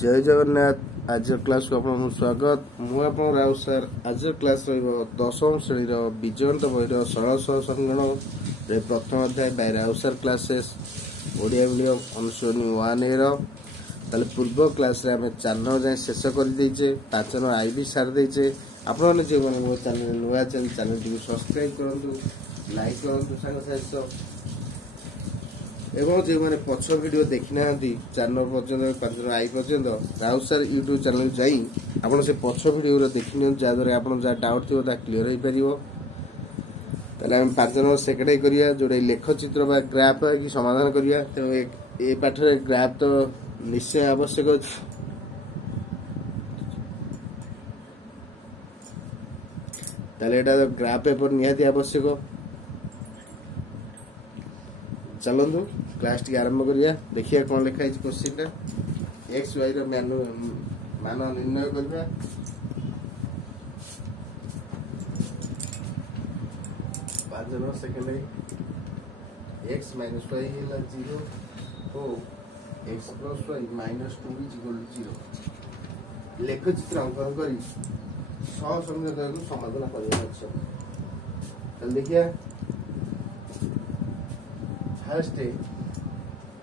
जय जगन्नाथ। आज क्लास को आपको स्वागत। मुझे राउत सर। आज क्लास दशम श्रेणी विजयंत बही षोड़श संगण प्रथम अध्याय by Rout sir classes Odia medium अनुश्रेणी 1A पूर्व क्लास रे आम 4 नंबर जाए शेष करदे 5 नंबर आई भी सारी देचे। आपण जो मो चैनल नुआ चैनल टी सब्सक्राइब करूँ, लाइक करूँ सांग एवं जो मैंने पछ वीडियो देखी ना 4 नंबर पर्यंत 5 नंबर आई पर्यंत राउत सर यूट्यूब चैनल जाई आपण से पछ वीडियो देखी नि जहाँद्वारा आप जहाँ डाउट थी क्लीयर हो पार। ताले हम 5 नंबर सेकेंड करिया जोड़े लेखचित्र बा ग्राफ कि समाधान करिया। तेणु ए पाठ रे ग्राफ तो निश्चय आवश्यक अछि। ताले एटा ग्राफ पेपर निहाती आवश्यक। चलतु क्लास टी आरंभ करिया। देखिए कौन लिखा है क्वेश्चन टा। एक्स वाई मान निर्णय करबा। पांच number second x minus y है 0 तो x plus y minus 2 is equal to 0। लेखचित्र अंकन करी सहसंगत को समाधान करबा अछि। चल देखिए first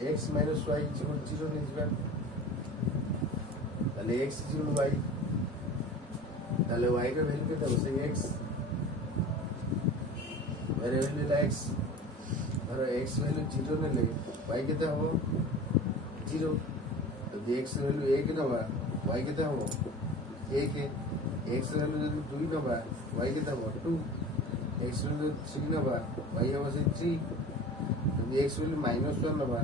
x minus y equal 0 नहीं ताले एक्स इक्वल वाई ताले वाई का वैल्यू कितना बसे एक्स मेरे वैल्यू एक्स और एक्स वैल्यू 0 ने ले वाई कितना हो 0। तो एक्स वैल्यू 1 नबा वाई कितना हो 1 है। एक्स वैल्यू जब 2 नबा वाई कितना हो 2। एक्स वैल्यू 3 नबा वाई हो से 3। एक्स वैल्यू -1 नबा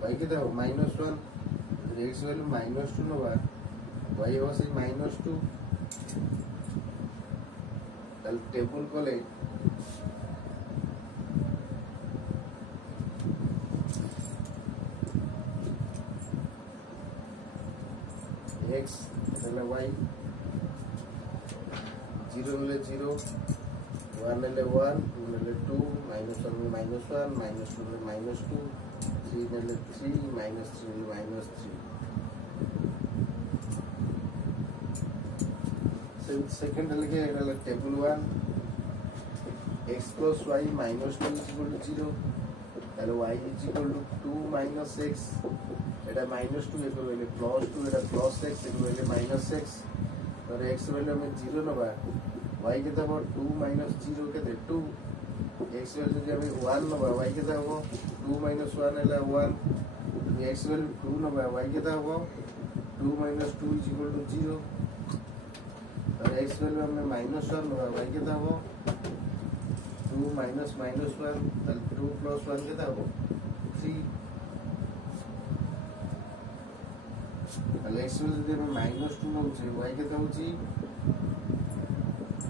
वाई कितना हो -1। एक्स वैल्यू -2 नबा वाई हो से -2। तल टेबल को ले एक्स तले वाई 0 ले 0 1 ले 1 2 ले 2 -1 ले -1 -2 ले -2 3 ले 3 -3 ले -3। सेकंड लिखे table 1 x plus y minus 2 is equal to 0 ताले y is equal to 2 minus x एटा -2 एको वेले +2 एटा +x एको वेले -x और x वैल्यू में 0 नबा y के था 2 minus 0 के 2। x वैल्यू जब 1 नबा y के था 2 minus 1 एला 1। x वैल्यू 2 नबा y के था 2 minus 2 is equal to 0 और x वैल्यू में -1 नबा y के था 2 minus -1 ताले 2 plus 1 के था 3। ताले x वैल्यू जब -2 नउचे y के था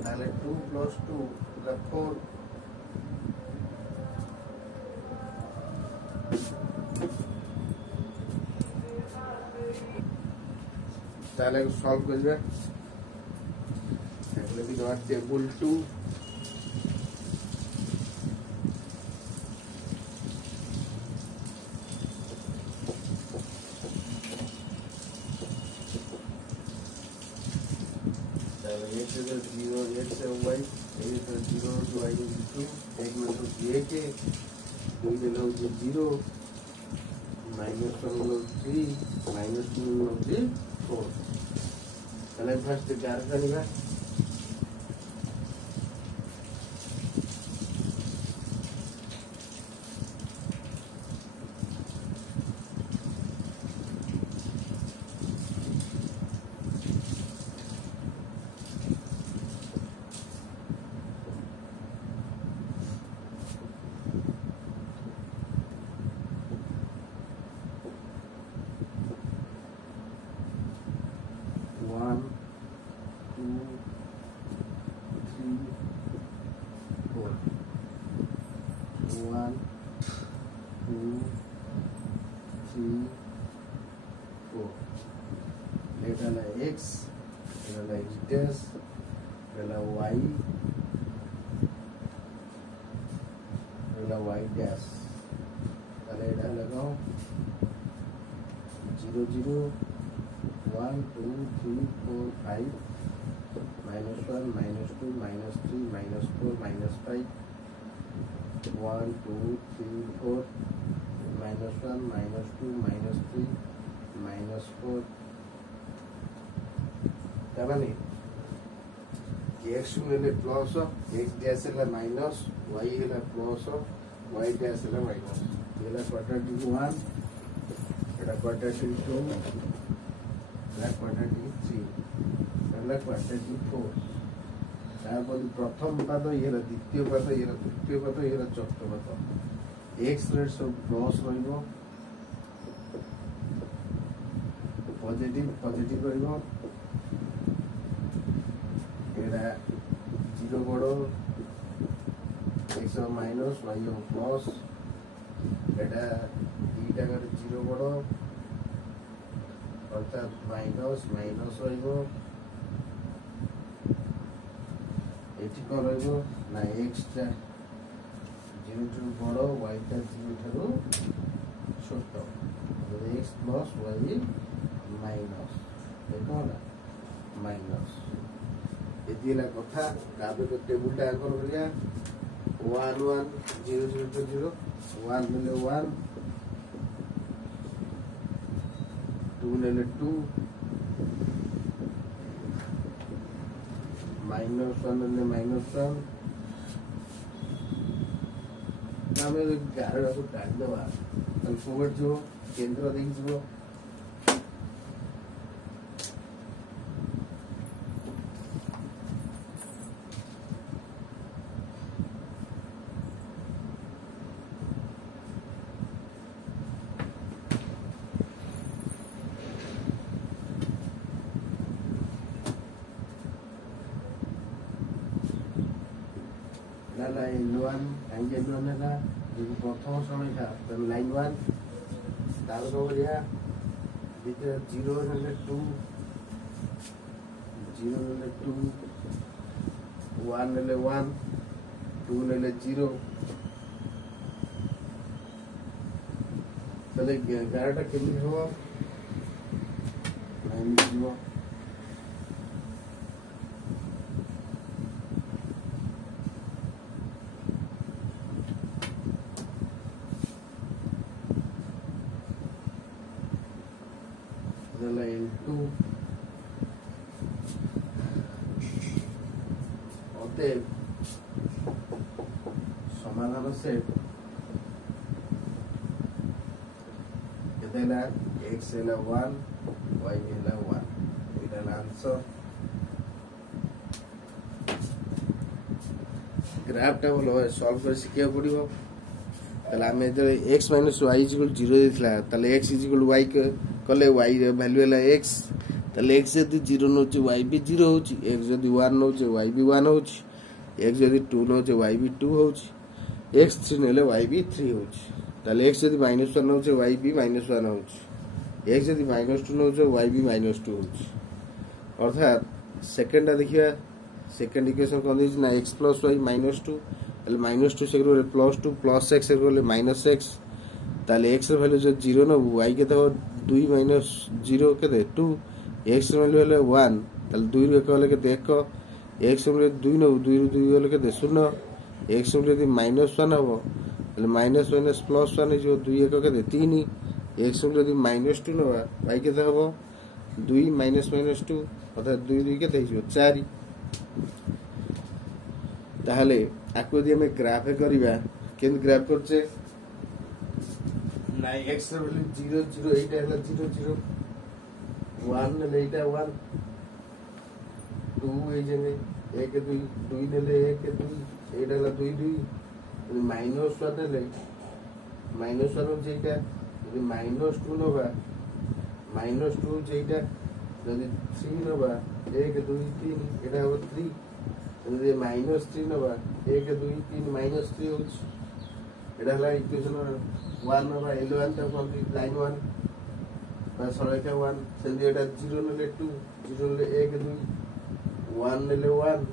ताले 2 plus 2 ला 4। ताले सॉल्व करिया ताले भी दवा टेबल 2 x is 0 x है y is 0 to y is 2 एक में तो 1 है 2 में लो 0 -1 लो 3 -2 लो 4। चले फर्स्ट क्या करेगा x dash y y dash ताले एटा लगाओ 0 0 1 2 3 4 5 -1 -2 -3 -4 -5 1 2 3 4 -1 -2 -3 -4 तामाने x ले प्लस x डैश है माइनस y है प्लस y डैश है माइनस ये क्वाड्रेटिक 1 एटा क्वाड्रेटिक 2 एटा क्वाड्रेटिक 3 एटा क्वाड्रेटिक 4 तापर प्रथम पद ये द्वितीय पद ये तृतीय पद ये चतुर्थ पद x रेट सब प्लस रहइबो पॉजिटिव पॉजिटिव रहइबो एटा 0 बड़ो x minus y plus iota दीटा कर 0 बड़ो अर्थात माइनस माइनस रहइबो एठी को रहइबो ना x टा 0 टू बड़ो y टा 0 थारो छोट x प्लस y माइनस देखो ना माइनस ये कथा ताबे तो टेबल टा कर लिया 1 1 0 0 to 0 1 ले 1 2 ले 2 -1 ले -1 नामे गारडा को काट दवा अल्फाबेट जो केंद्र देख जो लाइन 1 एंगल 1 है जो प्रथम समय था तो लाइन 1 तार को लिया द्वितीय 0 ले 2 0 ले 2 1 ले 1 2 ले 0 तले 11 टा केमि हो लाइन 0 into অতএব সমাধান সেট এটালা x এলা 1 y এলা 1 এটা आंसर গ্রাফটা বলো সলভ করে শিখিয়া পড়িব তাহলে আমি যে x - y = 0 দিছলা তাহলে x = y कले y रे वैल्यू है x तले x यदि 0 नोचे y भी 0 होची x यदि 1 नोचे y भी 1 होची x यदि 2 नोचे y भी 2 होची x 3 नेले y भी 3 होची तले x यदि -1 नोचे y भी -1 होची x यदि -2 नोचे y भी -2 होची अर्थात सेकंड देखिया सेकंड इक्वेशन कोन दिस ना x + y -2 तले -2 से गले +2 + x से गले -x ताले x र वैल्यू जो 0 न y के तो 2 - 0 के 2 x र वैल्यू है 1 ताले 2 रे कहले के 1 x र वैल्यू 2 न 2 रे 2 कहले के 0 x र वैल्यू -1 हो ताले -1 +1 जो 2 1 के 3 x र वैल्यू -2 न y के तो हो 2 - -2 अर्थात 2 2 के जो 4 ताले आको यदि हम ग्राफ करिबा केन ग्राफ करछे ना x वैल्यू 0 0 8 है 0 0 1 ले 8 1 2 है जने 1 2 2 ले 1 2 8 है 2 2 -1 ले -1 जेटा यदि -2 नबा -2 जेटा यदि 3 नबा 1 2 3 एटा हो 3 यदि -3 नबा 1 2 3 -3 हो एटा हला इक्वेशन 1 नबा L1 ता कंप्लीट लाइन 1 पर सरेखा 1 सेंदी एटा 0 ले 2 0 ले 1 2 1 ले 1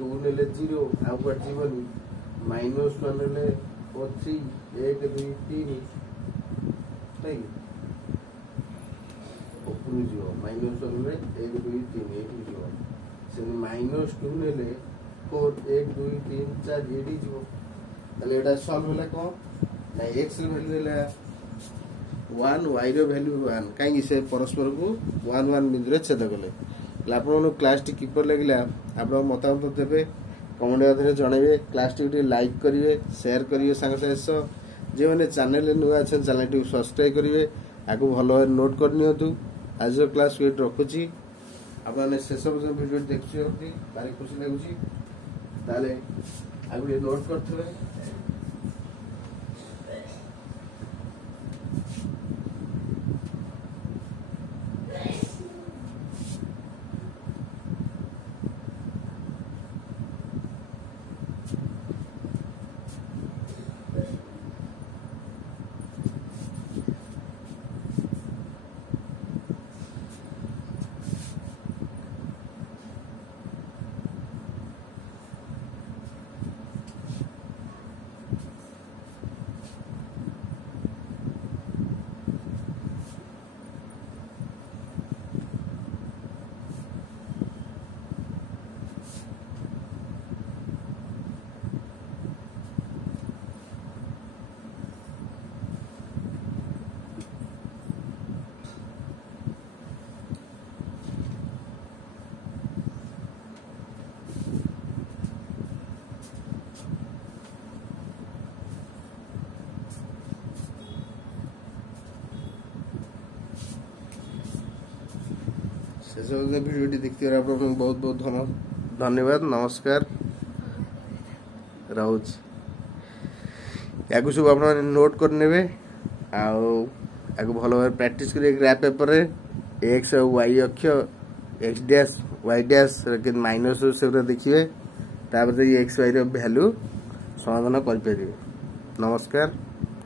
2 ले 0 आ ऊपर जीवन -1 ले 3 1 2 3 ठीक पाखु जीव -1 रे 1 2 3 एठी जीव से -2 नेले 4 1 2 3 4 एठी जीव ताले एटा सॉल्व होला को ना x रे वैल्यू होला 1 y रो वैल्यू 1 काई से परस्पर को 1 1 बिंदु रे छेद कले आपण क्लास टी किपर लागला आपण मतामत देबे कमेंट आधार जणाइबे क्लास टी लाइक करिवे शेयर करिवे संग सह जे माने चैनल नुआ अछन चैनल टी सब्सक्राइब करिवे आगु भलो नोट कर नियतु आज जो क्लास वेट रखुची आपण शेष पर्यंत वीडियो देखछि होती भारी खुशी लागुची ताले आगु नोट करथबे वीडियो देखते आप बहुत बहुत धन्यवाद नमस्कार राउज या सब आप नोट कर नेबे आगु भल भाव प्रैक्टिस करिए ग्राफ पेपर रे एक्स और वाई अक्ष एक्स डैश वाई डैश के माइनस से देखिए तापर एक्स वाई रो वैल्यू समाधान कर पारिबे नमस्कार।